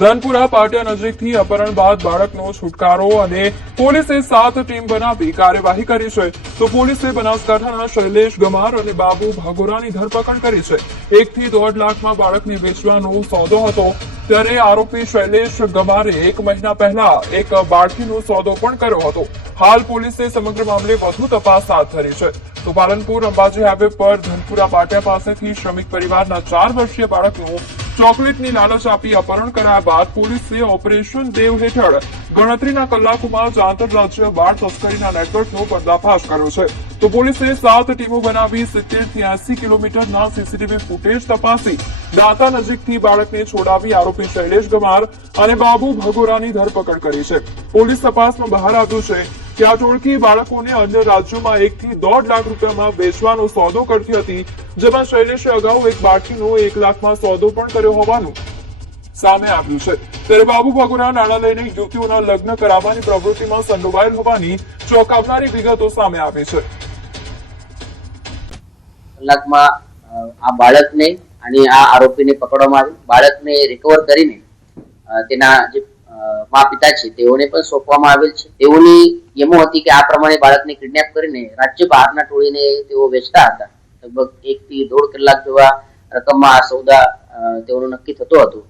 ધનપુરા પાટિયા નજીકથી અપહરણ બાદ બાળકનો છુટકારો અને પોલીસે 7 ટીમ બનાવી કાર્યવાહી કરી છે. તો પોલીસે બનાસકાંઠાના શૈલેષ ગમાર અને બાબુ ભાગોરાની ધરપકડ કરી છે. 1 થી 1.5 લાખમાં બાળકને વેચવાનો સોદો હતો, ત્યારે આરોપી શૈલેષ ગમારે 1 મહિના પહેલા એક બાળકીનો સોદો પણ કર્યો હતો. હાલ પોલીસે સમગ્ર મામલે વધુ તપાસ હાથ ધરી છે. તો પાલનપુર અંબાજી હાઈવે પર ધનપુરા પાટિયા પાસેથી શ્રમિક પરિવારના 4 વર્ષીય બાળકનું ચોકલેટની લાલચ આપી અપહરણ કરાયા બાદ પોલીસે ઓપરેશન દેવ હેઠળ ગણતરીના કલાકોમાં જ આંતરરાજ્ય બાળ તસ્કરીના નેટવર્કનો પર્દાફાશ કર્યો છે. તો પોલીસે 7 ટીમો બનાવી 70 થી 80 કિલોમીટરના સીસીટીવી ફૂટેજ તપાસી દાંતા નજીકથી બાળકને છોડાવી આરોપી શૈલેષ ગમાર અને બાબુ ભગોરાની ધરપકડ કરી છે. પોલીસ તપાસમાં બહાર આવ્યું છે કે આ ટોળકી બાળકોને અન્ય રાજ્યોમાં 1 થી 1.5 લાખ રૂપિયામાં વેચવાનો સોદો કરતી હતી, જેમાં શૈલેષે અગાઉ એક બાળકીનો 1 લાખમાં સોદો પણ કર્યો હોવાનું સામે આવ્યું છે. ત્યારે બાબુ ભગોરા નાણાં લઈને યુવતીઓના લગ્ન કરાવવાની પ્રવૃત્તિમાં સંડોવાયેલ હોવાની ચોંકાવનારી વિગતો સામે આવી છે. કલાકમાં આ બાળકને અને આ આરોપીને પકડવામાં આવ્યું. બાળકને રિકવર કરીને તેના જે મા પિતા છે તેઓને પણ સોંપવામાં આવેલ છે. તેઓની એમો હતી કે આ પ્રમાણે બાળકને કિડનેપ કરીને રાજ્ય બહારના ટોળીને તેઓ વેચતા હતા. લગભગ 1 થી 1.5 કલાક જેવા રકમમાં આ સોદા તેઓનો નક્કી થતો હતો,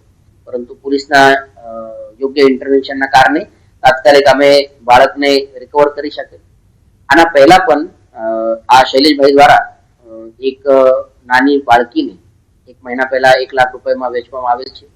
પરંતુ પોલીસના યોગ્ય ઇન્ટરવેન્શનના કારણે તાત્કાલિક અમે બાળકને રિકવર કરી શકે. આના પહેલા પણ આ શૈલેષભાઈ દ્વારા એક નાની બાળકીને 1 મહિના પહેલા 1 લાખ રૂપિયામાં વેચવામાં આવેલ છે.